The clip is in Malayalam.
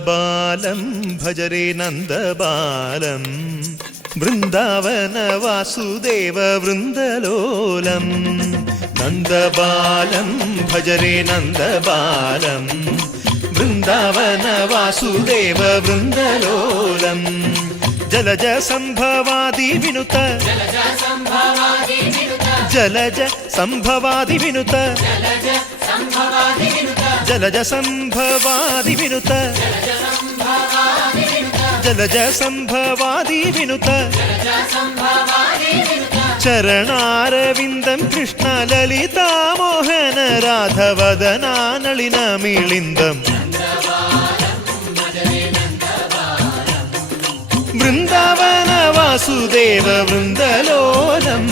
നന്ദബാലം ഭജരേ നന്ദബാലം വൃന്ദാവന വാസുദേവ വൃന്ദലോലം നന്ദബാലം ഭജരേ നന്ദബാലം വൃന്ദാവന വാസുദേവ വൃന്ദലോലം ജലജ സംഭവാദി വിനുത ജലജ സംഭവാദി വിനുത ജലജ സംഭവാദി വിനുത ജലജ സംഭവാദി വിനുത ചരണാരവിന്ദം കൃഷ്ണ ലളിതാ മോഹന രാധവദനാനളിന മിളിന്ദം വൃന്ദാവന വാസുദേവ വൃന്ദലോലം